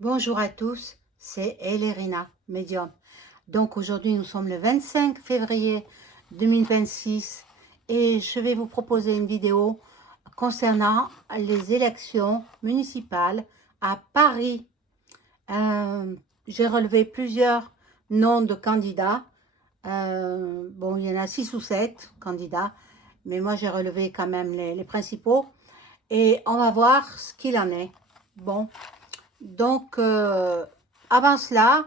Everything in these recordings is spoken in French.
Bonjour à tous, c'est Elérina, médium. Donc aujourd'hui nous sommes le 25 février 2026 et je vais vous proposer une vidéo concernant les élections municipales à Paris. J'ai relevé plusieurs noms de candidats. Bon, il y en a 6 ou 7 candidats, mais moi j'ai relevé quand même les principaux et on va voir ce qu'il en est. Bon. Donc, avant cela,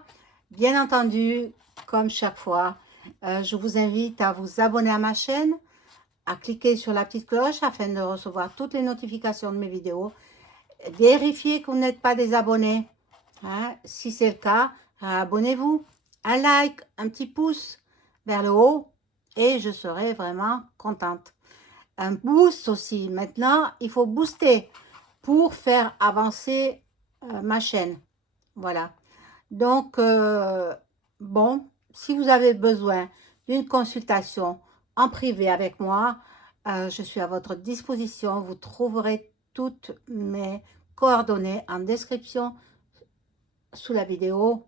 bien entendu, comme chaque fois, je vous invite à vous abonner à ma chaîne, à cliquer sur la petite cloche afin de recevoir toutes les notifications de mes vidéos. Vérifiez que vous n'êtes pas des abonnés. Hein. Si c'est le cas, abonnez-vous. Un like, un petit pouce vers le haut et je serai vraiment contente. Un boost aussi. Maintenant, il faut booster pour faire avancer ma chaîne. Voilà. Donc, bon, si vous avez besoin d'une consultation en privé avec moi, je suis à votre disposition. Vous trouverez toutes mes coordonnées en description sous la vidéo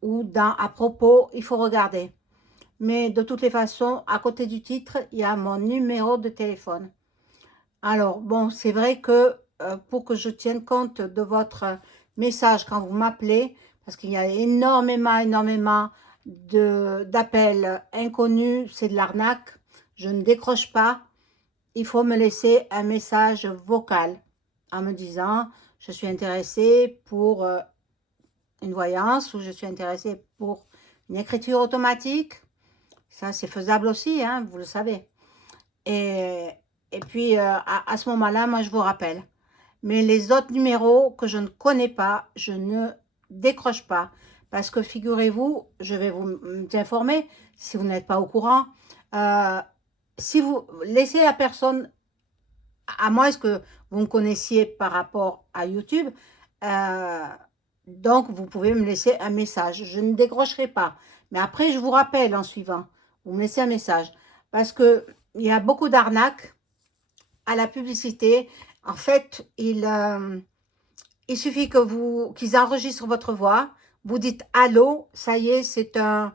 ou à propos, il faut regarder. Mais de toutes les façons, à côté du titre, il y a mon numéro de téléphone. Alors, bon, c'est vrai que pour que je tienne compte de votre message quand vous m'appelez, parce qu'il y a énormément d'appels inconnus, c'est de l'arnaque, je ne décroche pas, il faut me laisser un message vocal en me disant « Je suis intéressée pour une voyance » ou « Je suis intéressée pour une écriture automatique ». Ça, c'est faisable aussi, hein, vous le savez. Et puis, à ce moment-là, moi, je vous rappelle. Mais les autres numéros que je ne connais pas, je ne décroche pas. Parce que figurez-vous, je vais vous informer, si vous n'êtes pas au courant, si vous laissez la personne, à moins que vous me connaissiez par rapport à YouTube, euh, donc vous pouvez me laisser un message. Je ne décrocherai pas. Mais après, je vous rappelle en suivant. Vous me laissez un message. Parce qu'il y a beaucoup d'arnaques à la publicité. En fait, il suffit que qu'ils enregistrent votre voix. Vous dites allô, ça y est, c'est un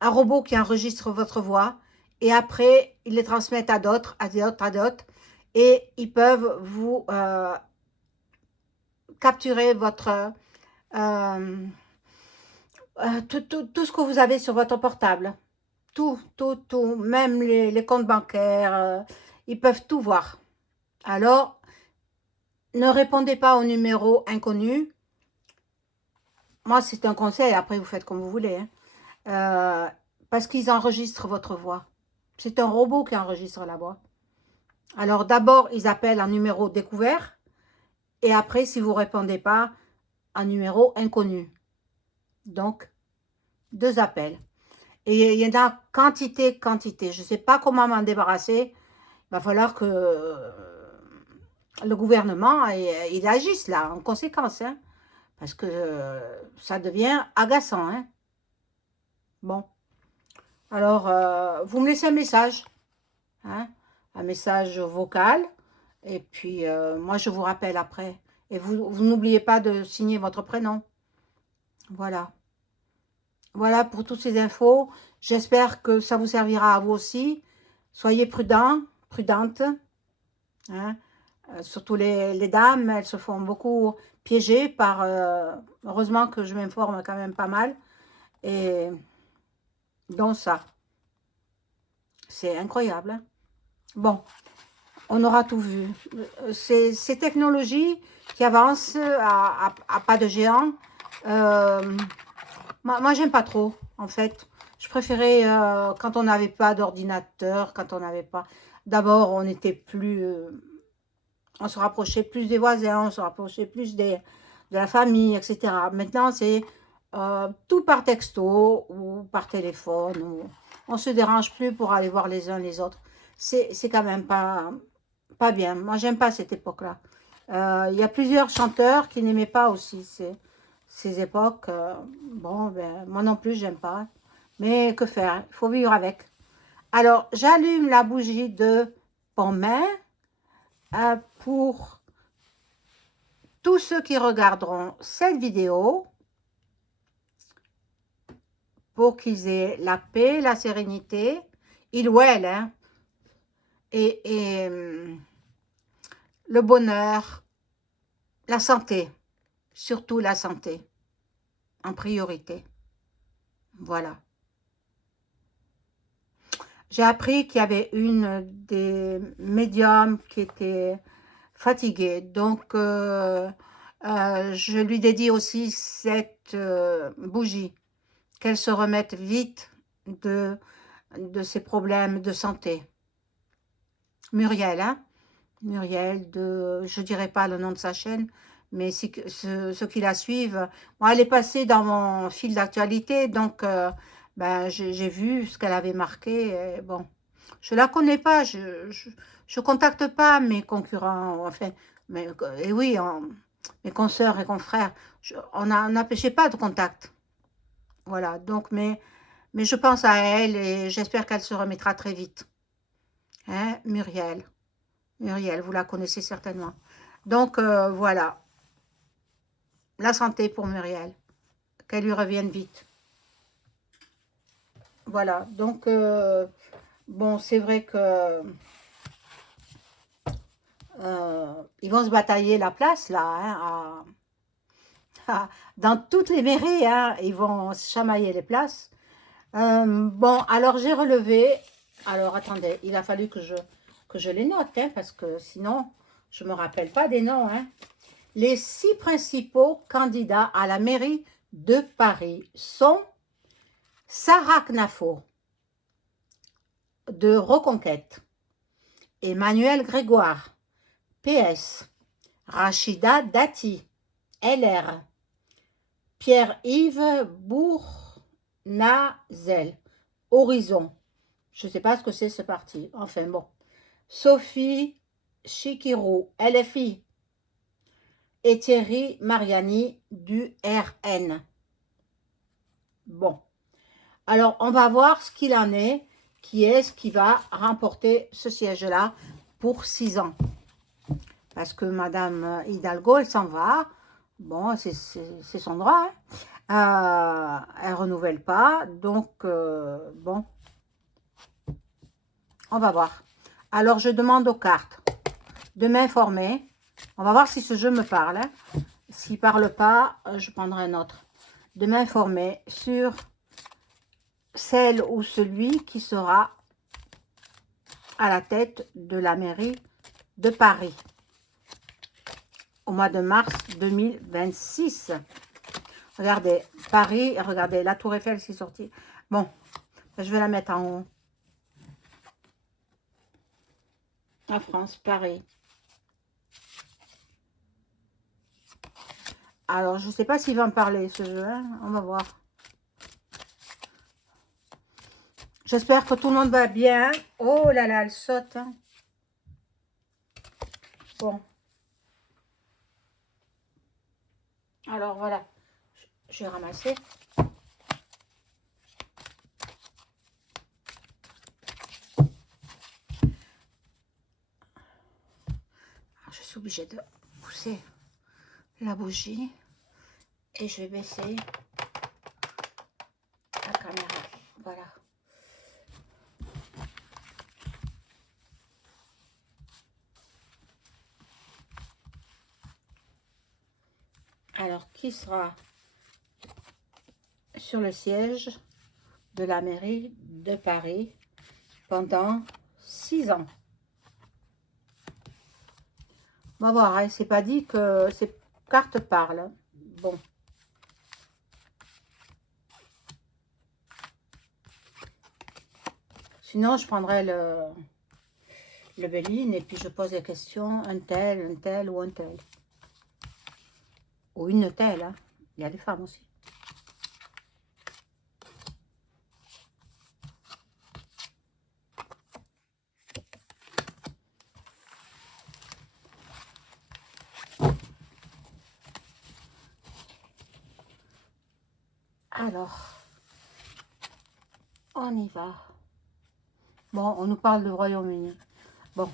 robot qui enregistre votre voix. Et après, ils les transmettent à d'autres, à d'autres, à d'autres. Et ils peuvent vous capturer votre tout ce que vous avez sur votre portable. Tout, même les comptes bancaires, ils peuvent tout voir. Alors, ne répondez pas au numéro inconnu. Moi, c'est un conseil, après vous faites comme vous voulez. Hein. Parce qu'ils enregistrent votre voix. C'est un robot qui enregistre la voix. Alors d'abord, ils appellent un numéro découvert. Et après, si vous ne répondez pas, un numéro inconnu. Donc, 2 appels. Et il y en a quantité. Je ne sais pas comment m'en débarrasser. Il va falloir que le gouvernement il agisse là, en conséquence. Hein. Parce que ça devient agaçant. Hein. Bon. Alors, vous me laissez un message. Hein, un message vocal. Et puis, moi, je vous rappelle après. Et vous n'oubliez pas de signer votre prénom. Voilà. Voilà pour toutes ces infos. J'espère que ça vous servira à vous aussi. Soyez prudents, prudentes. Hein. Surtout les dames, elles se font beaucoup piéger par... heureusement que je m'informe quand même pas mal. Et donc ça, c'est incroyable. Hein. Bon, on aura tout vu. Ces technologies qui avancent à pas de géant, moi j'aime pas trop, en fait. Je préférais quand on n'avait pas d'ordinateur, quand on n'avait pas... D'abord, on était plus... on se rapprochait plus des voisins, on se rapprochait plus de la famille, etc. Maintenant, c'est tout par texto ou par téléphone. On ne se dérange plus pour aller voir les uns les autres. C'est quand même pas bien. Moi, j'aime pas cette époque-là. Il y a plusieurs chanteurs qui n'aimaient pas aussi ces époques. Bon, ben, moi non plus, j'aime pas. Mais que faire? Il faut vivre avec. Alors, j'allume la bougie de Pomain pour tous ceux qui regarderont cette vidéo, pour qu'ils aient la paix, la sérénité, il ou elle, hein, et le bonheur, la santé, surtout la santé, en priorité. Voilà. J'ai appris qu'il y avait une des médiums qui était fatiguée, donc je lui dédie aussi cette bougie, qu'elle se remette vite de ses problèmes de santé. Muriel, hein? Muriel, je dirais pas le nom de sa chaîne, mais si, ceux qui la suivent, bon, elle est passée dans mon fil d'actualité, donc ben, j'ai vu ce qu'elle avait marqué. Et bon, je la connais pas, je contacte pas mes concurrents, enfin, mais, et oui, mes consoeurs et confrères, j'ai pas de contact. Voilà, donc, mais je pense à elle et j'espère qu'elle se remettra très vite. Hein, Muriel. Muriel, vous la connaissez certainement. Donc, voilà. La santé pour Muriel. Qu'elle lui revienne vite. Voilà. Donc, bon, c'est vrai que ils vont se batailler la place, là, hein, dans toutes les mairies, hein, ils vont se chamailler les places. Bon, alors j'ai relevé. Alors, attendez, il a fallu que je les note, hein, parce que sinon, je ne me rappelle pas des noms, hein. Les 6 principaux candidats à la mairie de Paris sont Sarah Knafo, de Reconquête, Emmanuel Grégoire, PS, Rachida Dati, LR, Pierre-Yves Bournazel, Horizon. Je ne sais pas ce que c'est ce parti. Enfin bon. Sophie Chikirou, LFI, et Thierry Mariani du RN. Bon. Alors, on va voir ce qu'il en est, qui est-ce qui va remporter ce siège-là pour 6 ans. Parce que Madame Hidalgo, elle s'en va. Bon, c'est son droit. Hein. Elle ne renouvelle pas. Donc, bon, on va voir. Alors, je demande aux cartes de m'informer. On va voir si ce jeu me parle. Hein. S'il ne parle pas, je prendrai un autre. De m'informer sur celle ou celui qui sera à la tête de la mairie de Paris au mois de mars 2026. Regardez, Paris, regardez, la Tour Eiffel s'est sortie. Bon, je vais la mettre en haut. La France, Paris. Alors, je ne sais pas s'il va en parler, ce jeu, hein. On va voir. J'espère que tout le monde va bien. Oh là là, elle saute. Hein. Bon. Alors, voilà. Je vais ramasser. Alors, je suis obligée de pousser la bougie. Et je vais baisser la caméra. Voilà. Alors, qui sera sur le siège de la mairie de Paris pendant 6 ans? On va voir, hein, c'est pas dit que ces cartes parlent. Bon. Sinon, je prendrai le Béline et puis je pose des questions, un tel ou un tel. Ou une telle, hein. Il y a des femmes aussi. Alors, on y va. Bon, on nous parle du Royaume-Uni. Bon.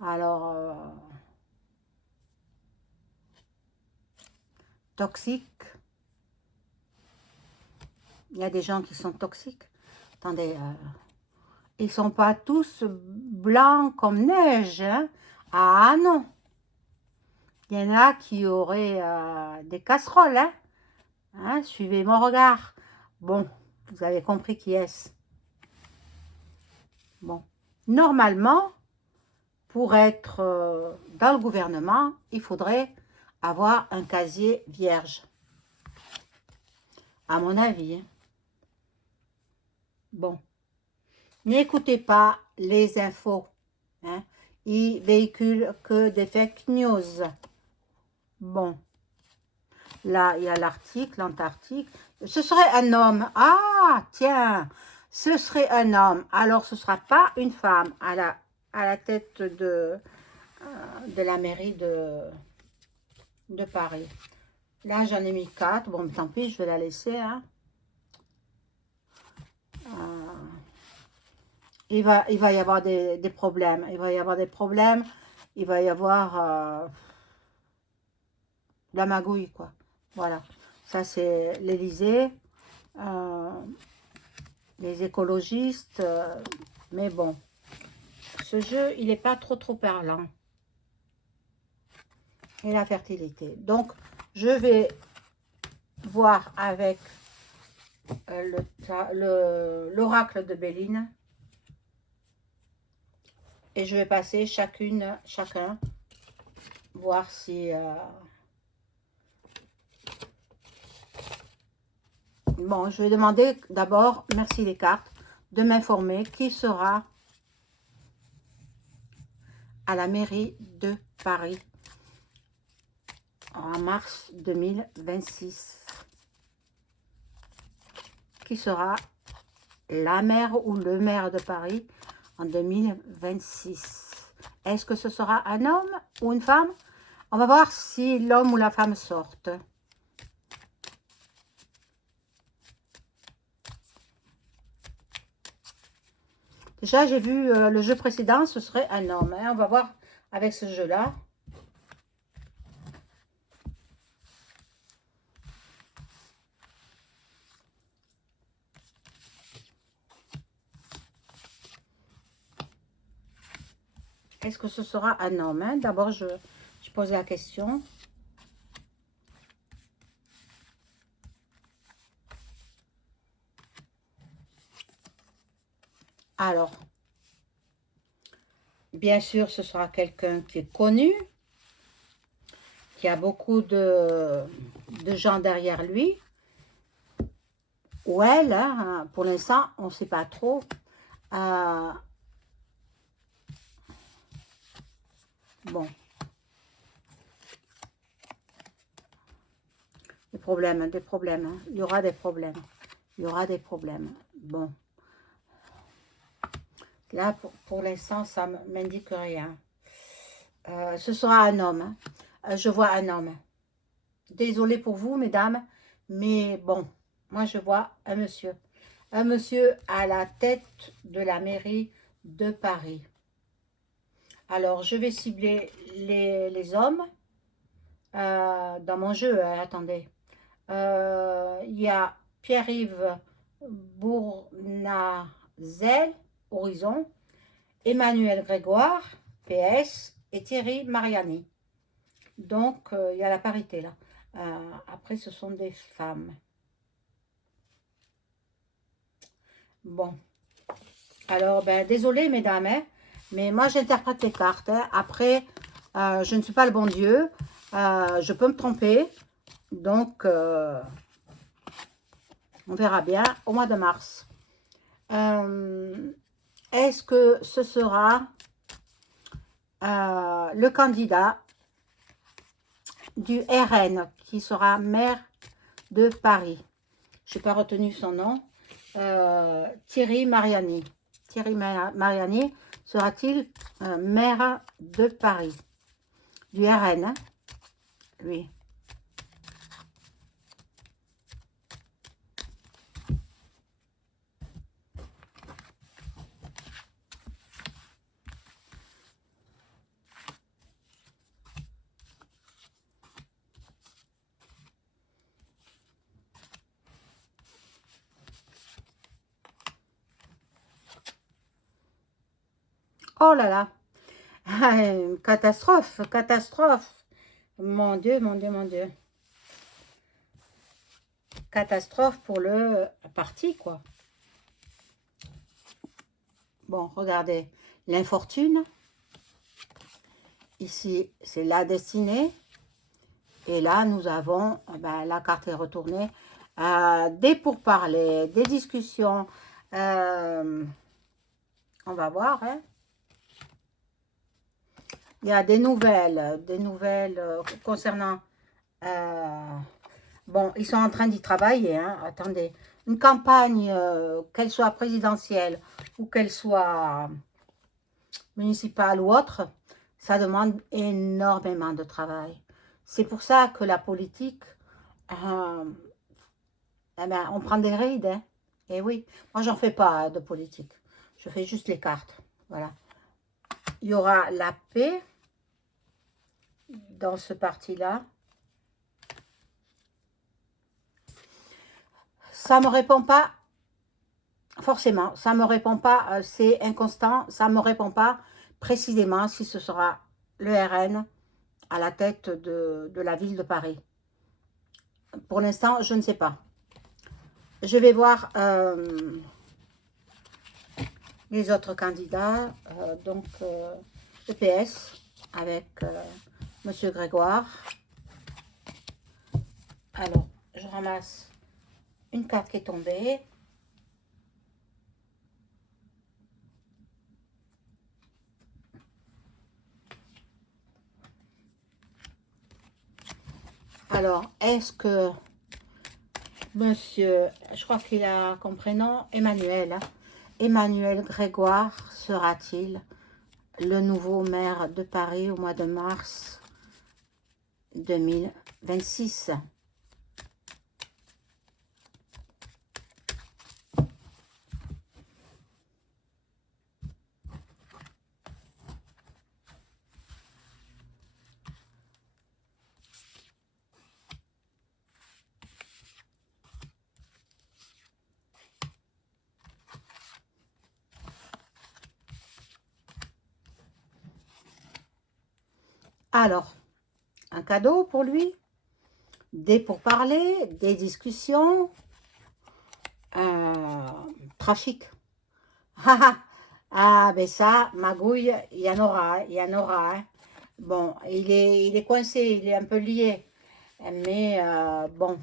Alors, toxique. Il y a des gens qui sont toxiques. Attendez, ils sont pas tous blancs comme neige. Hein. Ah non. Il y en a qui auraient des casseroles. Hein. Hein, suivez mon regard. Bon, vous avez compris qui est-ce. Bon, normalement, pour être dans le gouvernement, il faudrait avoir un casier vierge. À mon avis. Hein. Bon, n'écoutez pas les infos. Hein. Ils véhiculent que des fake news. Bon, là, il y a l'Arctique, l'Antarctique. Ce serait un homme. Ah, tiens, ce serait un homme. Alors, ce ne sera pas une femme à la tête de la mairie de Paris. Là, j'en ai mis 4. Bon, tant pis, je vais la laisser. Hein. Il va y avoir des problèmes. Il va y avoir des problèmes. Il va y avoir la magouille, quoi. Voilà. Ça, c'est l'Élysée. Les écologistes. Mais bon. Ce jeu, il n'est pas trop parlant. Et la fertilité. Donc, je vais voir avec l'oracle de Béline. Et je vais passer chacun, voir si... Bon, je vais demander d'abord, merci les cartes, de m'informer qui sera à la mairie de Paris en mars 2026. Qui sera la maire ou le maire de Paris en 2026. Est-ce que ce sera un homme ou une femme? On va voir si l'homme ou la femme sortent. Déjà, j'ai vu le jeu précédent, ce serait un homme. Hein. On va voir avec ce jeu-là. Est-ce que ce sera un homme? Hein? D'abord, je pose la question. Alors, bien sûr, ce sera quelqu'un qui est connu, qui a beaucoup de gens derrière lui, ou elle, hein, pour l'instant, on ne sait pas trop. Bon. Des problèmes. Hein. Il y aura des problèmes. Il y aura des problèmes. Bon. Là, pour l'instant, ça ne m'indique rien. Ce sera un homme. Hein. Je vois un homme. Désolée pour vous, mesdames, mais bon, moi, je vois un monsieur. Un monsieur à la tête de la mairie de Paris. Alors, je vais cibler les hommes dans mon jeu. Hein, attendez. Il y a Pierre-Yves Bournazel, Horizon, Emmanuel Grégoire, PS, et Thierry Mariani. Donc, il y a la parité là. Après, ce sont des femmes. Bon. Alors, ben, désolé, mesdames, hein, mais moi, j'interprète les cartes. Hein. Après, je ne suis pas le bon Dieu. Je peux me tromper. Donc, on verra bien au mois de mars. Est-ce que ce sera le candidat du RN qui sera maire de Paris? Je n'ai pas retenu son nom. Thierry Mariani. Thierry Mariani sera-t-il maire de Paris? Du RN, hein? Oui. Oh là là. Catastrophe, catastrophe. Mon Dieu, mon Dieu, mon Dieu. Catastrophe pour le parti, quoi. Bon, regardez. L'infortune. Ici, c'est la destinée. Et là, nous avons, ben, la carte est retournée. Des pourparlers, des discussions. On va voir, hein. Il y a des nouvelles concernant... bon, ils sont en train d'y travailler, hein. Attendez, une campagne, qu'elle soit présidentielle ou qu'elle soit municipale ou autre, ça demande énormément de travail. C'est pour ça que la politique, eh ben, on prend des rides, hein. Et oui, moi, j'en fais pas de politique. Je fais juste les cartes, voilà. Il y aura la paix dans ce parti-là. Ça me répond pas, forcément, ça me répond pas, c'est inconstant, ça me répond pas précisément si ce sera le RN à la tête de la ville de Paris. Pour l'instant, je ne sais pas. Je vais voir les autres candidats, donc le PS avec Monsieur Grégoire. Alors, je ramasse une carte qui est tombée. Alors, est-ce que Monsieur, je crois qu'il a comme prénom Emmanuel, hein, Emmanuel Grégoire sera-t-il le nouveau maire de Paris au mois de mars 2026? Alors, un cadeau pour lui, des pourparlers, des discussions, trafic. Ah, ben ça, magouille, il y en aura, il y en aura. Hein. Bon, il est coincé, il est un peu lié. Mais bon,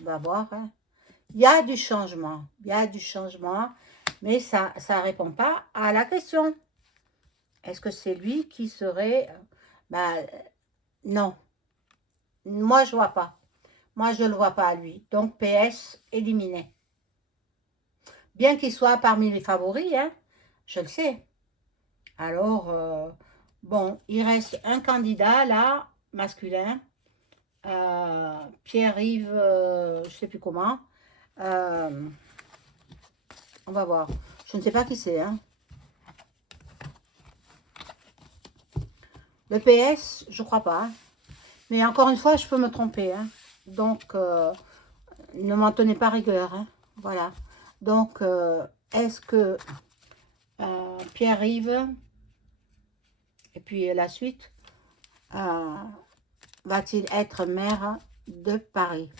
on va voir. Hein. Il y a du changement, mais ça ne répond pas à la question. Est-ce que c'est lui qui serait... Ben, non. Moi, je vois pas. Moi, je ne le vois pas, lui. Donc, PS, éliminé. Bien qu'il soit parmi les favoris, hein, je le sais. Alors, bon, il reste un candidat, là, masculin. Pierre-Yves, je ne sais plus comment. On va voir. Je ne sais pas qui c'est, hein. Le PS, je crois pas. Hein. Mais encore une fois, je peux me tromper. Hein. Donc, ne m'en tenez pas rigueur. Hein. Voilà. Donc, est-ce que Pierre-Yves, et puis la suite, va-t-il être maire de Paris?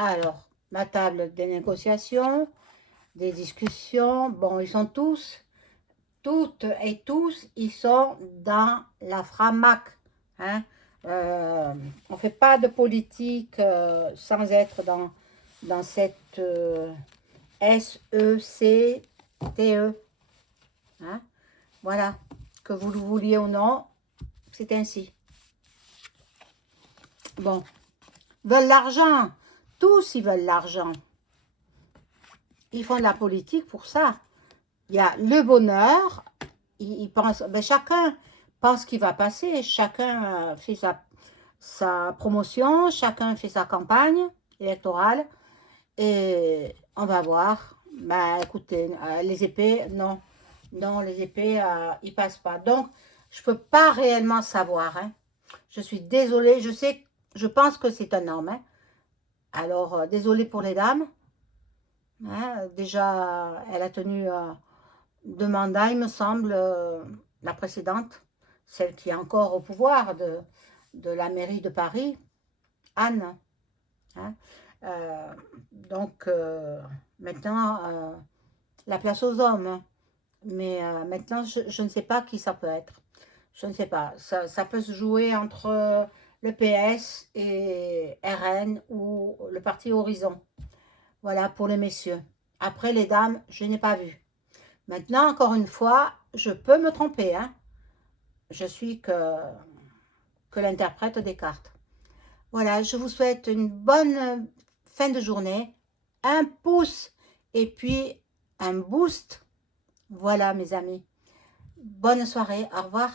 Alors, la table des négociations, des discussions, bon, ils sont tous, toutes et tous, ils sont dans la framac. Hein. On ne fait pas de politique sans être dans cette S-E-C-T-E. Hein. Voilà, que vous le vouliez ou non, c'est ainsi. Bon, veulent l'argent. Tous, ils veulent l'argent. Ils font de la politique pour ça. Il y a le bonheur. Ils pensent, ben chacun pense qu'il va passer. Chacun fait sa promotion, chacun fait sa campagne électorale. Et on va voir. Bah écoutez, les épées, non. Non, les épées, ils passent pas. Donc, je peux pas réellement savoir. Hein. Je suis désolée. Je sais, je pense que c'est un homme. Hein. Alors, désolée pour les dames. Hein. Déjà, elle a tenu 2 mandats, il me semble, la précédente. Celle qui est encore au pouvoir de la mairie de Paris, Anne. Hein. Euh, donc, maintenant, la place aux hommes. Mais maintenant, je ne sais pas qui ça peut être. Je ne sais pas. Ça peut se jouer entre le PS et RN ou le parti Horizon. Voilà pour les messieurs. Après, les dames, je n'ai pas vu. Maintenant, encore une fois, je peux me tromper. Hein. Je suis que l'interprète des cartes. Voilà, je vous souhaite une bonne fin de journée. Un pouce et puis un boost. Voilà, mes amis. Bonne soirée. Au revoir.